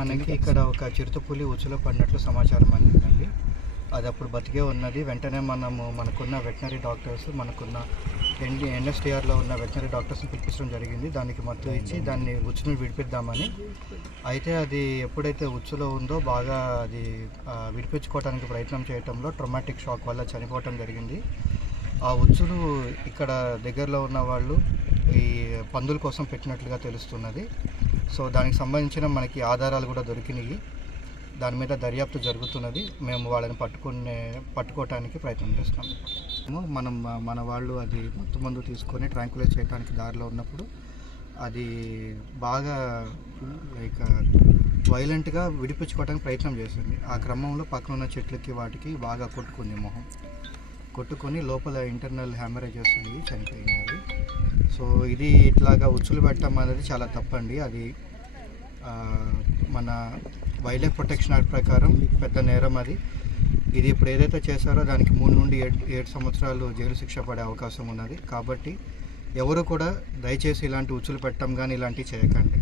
మనకి ఇక్కడ ఒక చిరుతపులి ఉచ్చులో పడినట్లు సమాచారం అందిందండి. అది అప్పుడు బతికే ఉన్నది. వెంటనే మనకున్న వెటనరీ డాక్టర్స్, మనకున్న ఎన్ఎస్టీఆర్లో ఉన్న వెటనరీ డాక్టర్స్ని పిలిపించడం జరిగింది. దానికి మత్తు ఇచ్చి దాన్ని ఉచ్చును విడిపిద్దామని. అయితే అది ఎప్పుడైతే ఉచ్చులో ఉందో బాగా అది విడిపించుకోవడానికి ప్రయత్నం చేయడంలో ట్రామాటిక్ షాక్ వల్ల చనిపోవటం జరిగింది. ఆ ఉచ్చును ఇక్కడ దగ్గరలో ఉన్న వాళ్ళు ఈ పందుల కోసం పెట్టినట్లుగా తెలుస్తున్నది. సో దానికి సంబంధించిన మనకి ఆధారాలు కూడా దొరికినాయి. దాని మీద దర్యాప్తు జరుగుతున్నది. మేము వాళ్ళని పట్టుకోవటానికి ప్రయత్నం చేస్తాము. మన వాళ్ళు అది మందు తీసుకొని ట్రాంక్యులైజ్ చేయడానికి దారిలో ఉన్నప్పుడు అది బాగా లైక్ వైలెంట్గా విడిపించుకోవడానికి ప్రయత్నం చేసింది. ఆ క్రమంలో పక్కన ఉన్న చెట్లకి వాటికి బాగా కొట్టుకొని లోపల ఇంటర్నల్ హ్యామరేజెస్ అనేవి చనిపోయింది అది. సో ఇది ఇట్లాగా ఉచ్చులు పెట్టడం అనేది చాలా తప్పండి. అది మన వైల్డ్ లైఫ్ ప్రొటెక్షన్ యాక్ట్ ప్రకారం పెద్ద నేరం అది. ఇది ఇప్పుడు ఏదైతే చేశారో దానికి 3 నుండి 7 సంవత్సరాలు జైలు శిక్ష పడే అవకాశం ఉన్నది. కాబట్టి ఎవరు కూడా దయచేసి ఇలాంటి ఉచ్చులు పెట్టడం కానీ ఇలాంటివి చేయకండి.